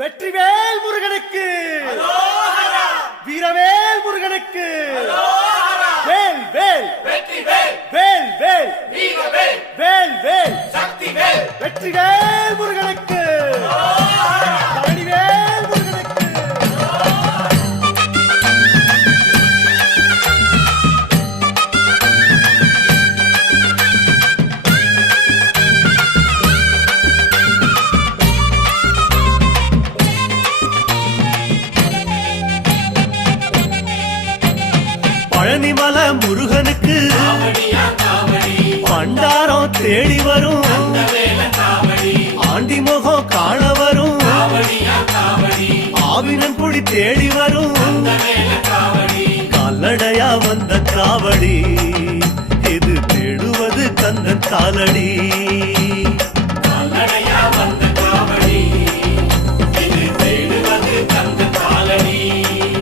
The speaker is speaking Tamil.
வெற்றிவேல் முருகனுக்கு, வீரவேல் முருகனுக்கு, வேல் வேல் வேல் வேல் வேல் வேல் வெற்றிவேல் முருகனுக்கு, பழனிவேல் முருகனுக்கு. பழனிமல முருகனுக்கு பண்டாரம் தேடி வரும், ஆண்டி முகம் காண வரும், ஆவினன் குடி தேடி வரும், கால்நடையா வந்த காவடி இது தேடுவது கந்தன் காலடி.